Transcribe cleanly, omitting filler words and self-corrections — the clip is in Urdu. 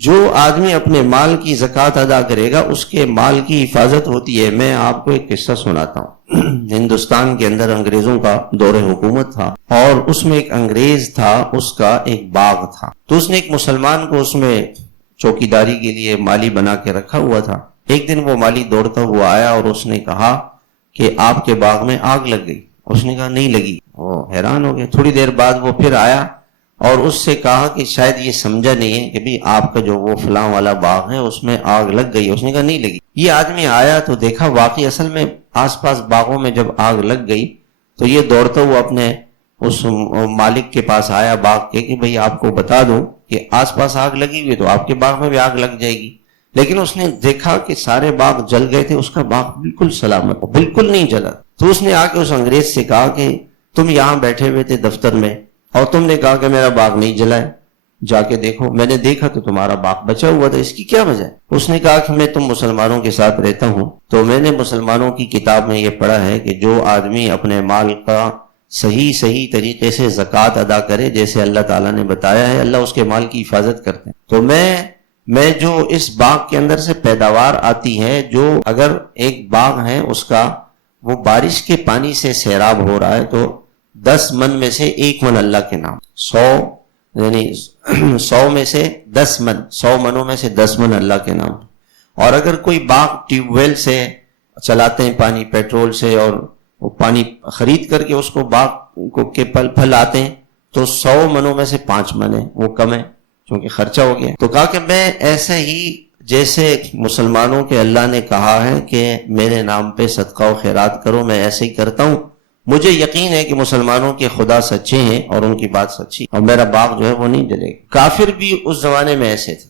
جو آدمی اپنے مال کی زکوٰۃ ادا کرے گا اس کے مال کی حفاظت ہوتی ہے۔ میں آپ کو ایک قصہ سناتا ہوں۔ ہندوستان کے اندر انگریزوں کا دور حکومت تھا، اور اس میں ایک انگریز تھا، اس کا ایک باغ تھا، تو اس نے ایک مسلمان کو اس میں چوکیداری کے لیے مالی بنا کے رکھا ہوا تھا۔ ایک دن وہ مالی دوڑتا ہوا آیا اور اس نے کہا کہ آپ کے باغ میں آگ لگ گئی۔ اس نے کہا نہیں لگی۔ وہ حیران ہو گیا۔ تھوڑی دیر بعد وہ پھر آیا اور اس سے کہا کہ شاید یہ سمجھا نہیں ہے کہ بھی آپ کا جو وہ فلاں والا باغ ہے اس میں آگ لگ گئی۔ اس نے کہا نہیں لگی۔ یہ آدمی آیا تو دیکھا واقعی اصل میں آس پاس باغوں میں جب آگ لگ گئی تو یہ دوڑتا ہوا اپنے اس مالک کے پاس آیا باغ کے کہ بھئی آپ کو بتا دوں کہ آس پاس آگ لگی ہوئی تو آپ کے باغ میں بھی آگ لگ جائے گی۔ لیکن اس نے دیکھا کہ سارے باغ جل گئے تھے، اس کا باغ بالکل سلامت، بالکل نہیں جلا۔ تو اس نے آ کے اس انگریز سے کہا کہ تم یہاں بیٹھے ہوئے تھے دفتر میں اور تم نے کہا کہ میرا باغ نہیں جلا ہے، جا کے دیکھو۔ میں نے دیکھا تو تمہارا باغ بچا ہوا تھا، اس کی کیا وجہ ہے؟ اس نے کہا کہ میں تم مسلمانوں کے ساتھ رہتا ہوں تو میں نے مسلمانوں کی کتاب میں یہ پڑھا ہے کہ جو آدمی اپنے مال کا صحیح طریقے سے زکوٰۃ ادا کرے جیسے اللہ تعالیٰ نے بتایا ہے، اللہ اس کے مال کی حفاظت کرتے ہیں۔ تو میں جو اس باغ کے اندر سے پیداوار آتی ہے، جو اگر ایک باغ ہے اس کا وہ بارش کے پانی سے سیراب ہو رہا ہے تو 10 من میں سے 1 من اللہ کے نام، 100 میں سے 10 من، 100 منوں میں سے 10 من اللہ کے نام۔ اور اگر کوئی باغ ٹیوب ویل سے چلاتے ہیں پانی، پیٹرول سے، اور وہ پانی خرید کر کے اس کو باغ کو کے پھل آتے ہیں تو 100 منوں میں سے 5 من ہے، وہ کم ہے کیونکہ خرچہ ہو گیا۔ تو کہا کہ میں ایسے ہی جیسے مسلمانوں کے اللہ نے کہا ہے کہ میرے نام پہ صدقہ و خیرات کرو، میں ایسے ہی کرتا ہوں۔ مجھے یقین ہے کہ مسلمانوں کے خدا سچے ہیں اور ان کی بات سچی، اور میرا باغ جو ہے وہ نہیں جلے گا۔ کافر بھی اس زمانے میں ایسے تھے۔